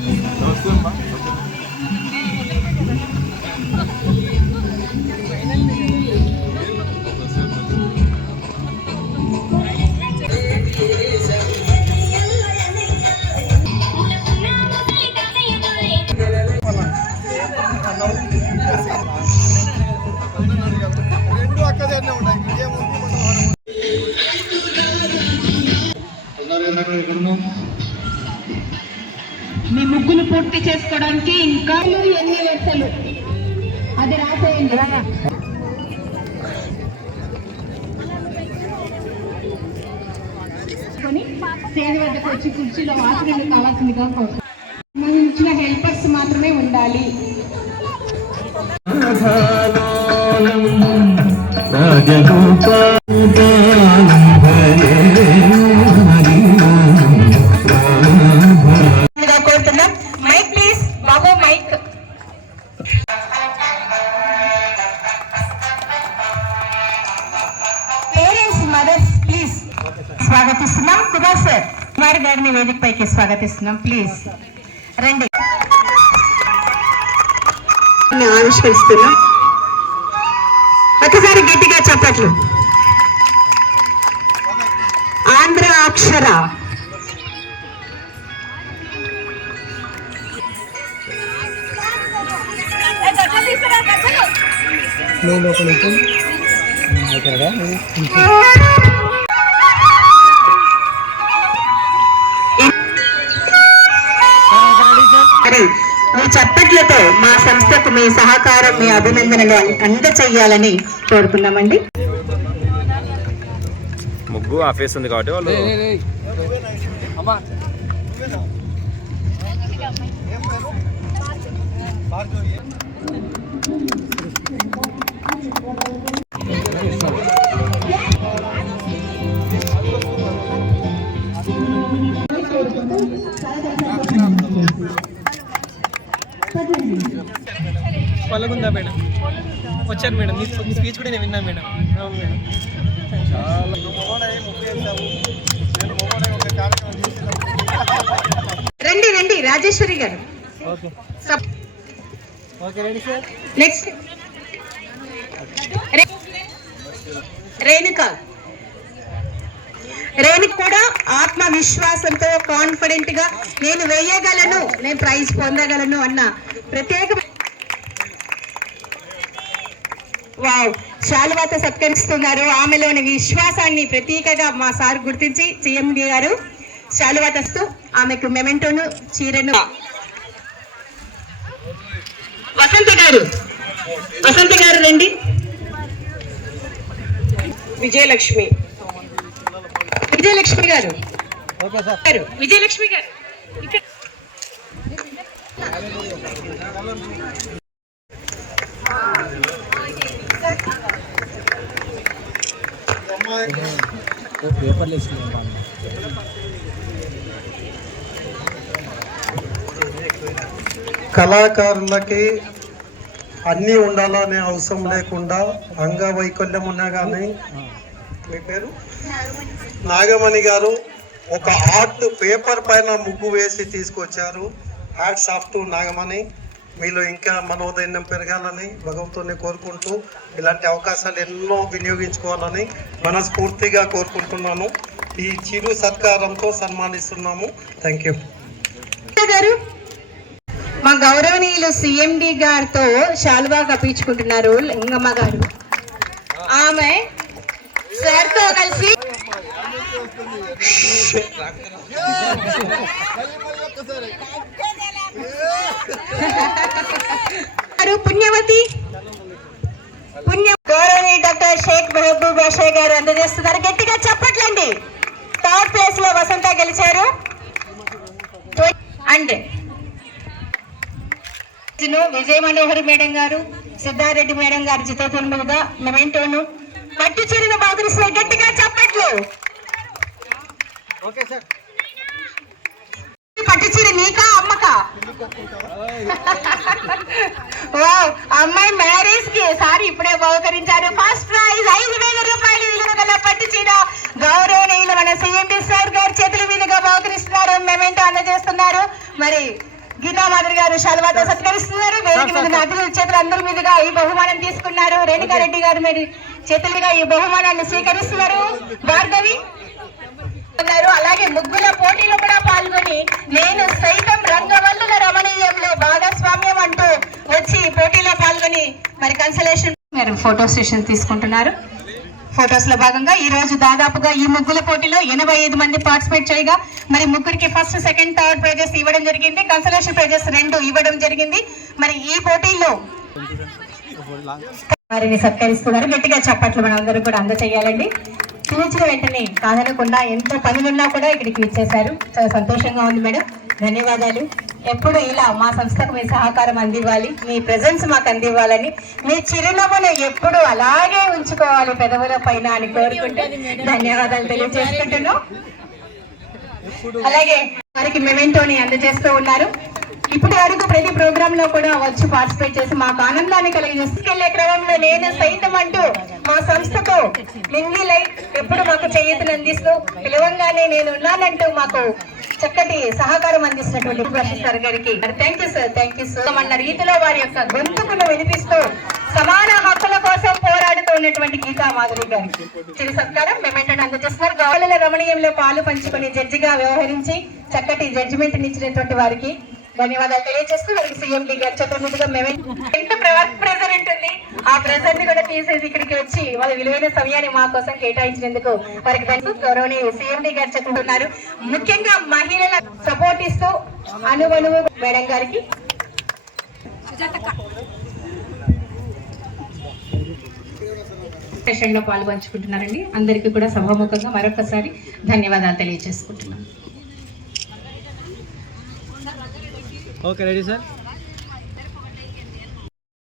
Gracias. మీ ముగ్గులు పూర్తి చేసుకోవడానికి ఇంకా ఎన్ని వరుసలు? అది రాసేయండి. స్టేజ్ వద్దకు వచ్చి కుర్చీలో ఆశ్రయం కావాల్సిందిగా కోరుతున్నాను. సంబంధించిన హెల్పర్స్ మాత్రమే ఉండాలి. స్వాగతిస్తున్నాం. కుమార్ సార్ కుమార్ గారిని వేదిక పైకి స్వాగతిస్తున్నాం. ప్లీజ్ రండి. ఆవిష్కరిస్తున్నాం. ఒకసారి గట్టిగా చెప్పట్లు. ఆంధ్ర అక్షర. మరి మీ చప్పట్లతో మా సంస్థకు మీ సహకారం మీ అభినందనలు అందచేయాలని కోరుతున్నామండి ముగ్గు ఆ ఫేస్ ఉంది కాబట్టి వాళ్ళు పల్లగుందా మేడం? వచ్చారు మేడం. మీ స్పీచ్ కూడా నేను విన్నాను మేడం. అవును మేడం రండి రండి రాజేశ్వరి గారు. నెక్స్ట్. రేణుక. రేణుక కూడా ఆత్మవిశ్వాసంతో కాన్ఫిడెంట్గా నేను వేయగలను నేను ప్రైజ్ పొందగలను అన్న ప్రత్యేక శాలువాత సత్కరిస్తున్నారు. ఆమెలోని విశ్వాసాన్ని ప్రతీకగా మా సార్ గుర్తించి సిఎండి గారు. శాలువాతస్తూ ఆమెకు మెమెంటోను చీరను. వసంత గారు. వసంత గారు రండి. విజయలక్ష్మి. విజయలక్ష్మి గారు. గారు విజయలక్ష్మి గారు. ఇక్కడ. పేపర్లు వేసుకున్నాం కళాకారులకి అన్నీ ఉండాలనే అవసరం లేకుండా అంగవైకల్యం ఉన్నా కానీ మీ పేరు? నాగమణి గారు ఒక ఆర్ట్ పేపర్ పైన ముగ్గు వేసి తీసుకొచ్చారు. Hats off to Nagamani. మీలో ఇంకా మనోదైన్యం పెరగాలని భగవంతుని కోరుకుంటూ ఇలాంటి అవకాశాలు ఎన్నో వినియోగించుకోవాలని మనస్ఫూర్తిగా కోరుకుంటున్నాను. ఈ చిరు సత్కారంతో సన్మానిస్తున్నాము. థ్యాంక్ యూ గారు మా గౌరవనీయులు సిఎండి గారితో శాలువా కప్పించుకుంటున్నారు లింగమ్మ గారు. ఆమె సార్తో కలిసి పుణ్యవతి. పుణ్య గౌరవనీయ డాక్టర్ షేక్ మహబూబ్ బాషా గారు అందజేస్తున్నారు. గట్టిగా చెప్పట్లండి. థర్డ్ ప్లేస్లో వసంత గెలిచారు. అండ్ విజయ మనోహర్ మేడం గారు సిద్ధారెడ్డి మేడం గారు చిత్రపటం మీద మెమెంటోను పట్టు చీరను బాగురిస్తే గట్టిగా చెప్పట్లు ఓకే సార్ పట్టు చీర నీకా అమ్మకా వావ్ అమ్మాయి మ్యారేజ్కి సారి ఇప్పుడే బహుకరించారు ఫస్ట్ ప్రైజ్ ఐదు వేల రూపాయలు విలువ గల పట్టు చీర గౌరవనీయులు మన సిఎండి సార్ గారి చేతుల మీదుగా బహుకరిస్తున్నారు మెమెంటో అందజేస్తున్నారు మరి గీతా మాదిరి గారు శాలువాతో సత్కరిస్తున్నారు. వేదిక మీద ఉన్న అతిథుల చేతులు అందరి మీదుగా ఈ బహుమానం తీసుకున్నారు. రేణుకారెడ్డి గారు మీరు చేతులుగా ఈ బహుమానాన్ని స్వీకరిస్తున్నారు. భార్గవి అలాగే ముగ్గుల పోటీలో కూడా పాల్గొని నేను సైతం రంగవల్లుల రమణీయంలో భాగస్వామ్యం అంటూ వచ్చి పోటీలో పాల్గొని మరి కన్సలేషన్ మీరు ఫోటో సెషన్ తీసుకుంటున్నారు. ఫొటోస్లో భాగంగా ఈ రోజు దాదాపుగా ఈ ముగ్గుల పోటీలో ఎనభై ఐదు మంది పార్టిసిపేట్ చేయగా మరి ముగ్గురికి ఫస్ట్ సెకండ్ థర్డ్ ప్రైజెస్ ఇవ్వడం జరిగింది. కన్సలేషన్ ప్రైజెస్ రెండు ఇవ్వడం జరిగింది. మరి ఈ పోటీల్లో వారిని సత్కరిస్తున్నారు. గట్టిగా చప్పట్లు మనం అందరూ కూడా అందచేయాలండి. పిలిచిన వెంటనే కాదనకుండా ఎంత పనులున్నా కూడా ఇక్కడికి ఇచ్చేశారు. చాలా సంతోషంగా ఉంది మేడం. ధన్యవాదాలు. ఎప్పుడు ఇలా మా సంస్థకు మీ సహకారం అందివ్వాలి మీ ప్రెజెన్స్ మాకు అందివ్వాలని మీ చిరునవ్వును ఎప్పుడు అలాగే ఉంచుకోవాలి పెదవుల పైన అని కోరుకుంటూ ధన్యవాదాలు తెలియజేసుకుంటున్నాం. అలాగే వారికి మెమెంటోని అందజేస్తూ ఉన్నారు. ఇప్పటి వరకు ప్రతి ప్రోగ్రామ్లో కూడా వచ్చి పార్టిసిపేట్ చేసి మాకు ఆనందాన్ని కలిగిస్తుండే క్రమంలో నేను సైతం అంటూ మా సంస్థతో లింగి లైట్ ఎప్పుడు మాకు చేయూతను అందిస్తూ పిలవంగానే నేను ఉన్నానంటూ మాకు చక్కటి సహకారం అందిస్తున్నటువంటి సార్ గారికి. Thank you sir thank you sir అన్న రీతిలో వారి యొక్క గొంతుకును వినిపిస్తూ సమాన హక్కుల కోసం పోరాడుతూ ఉన్నటువంటి గీతా మాధురి గారికి. చిరు సత్కారం. మెమెంటోని అందజేస్తున్నారు. గౌరవ రమణీయంలో పాలు పంచుకొని జడ్జిగా వ్యవహరించి చక్కటి జడ్జిమెంట్ ఇచ్చినటువంటి వారికి. ధన్యవాదాలు తెలియజేస్తూ వారికి సీఎండి గారు చెప్పినట్టుగా మేమే ఎంత ప్రెజర్ ఉంటుంది ఆ ప్రెజర్ని కూడా తీసేసి ఇక్కడికి వచ్చి వాళ్ళ విలువైన సమయాన్ని మా కోసం కేటాయించినందుకు వారికి ధన్య గౌరవనీయ సీఎండి గారు చెప్పుకుంటున్నారు ముఖ్యంగా మహిళల సపోర్ట్ ఇస్తూ అనువనువు మేడం గారికి. సెషన్లో పాల్గొంచుకుంటున్నారండి అందరికీ కూడా సభాముఖంగా మరొకసారి ధన్యవాదాలు తెలియజేసుకుంటున్నాను ఓకే రెడీ సార్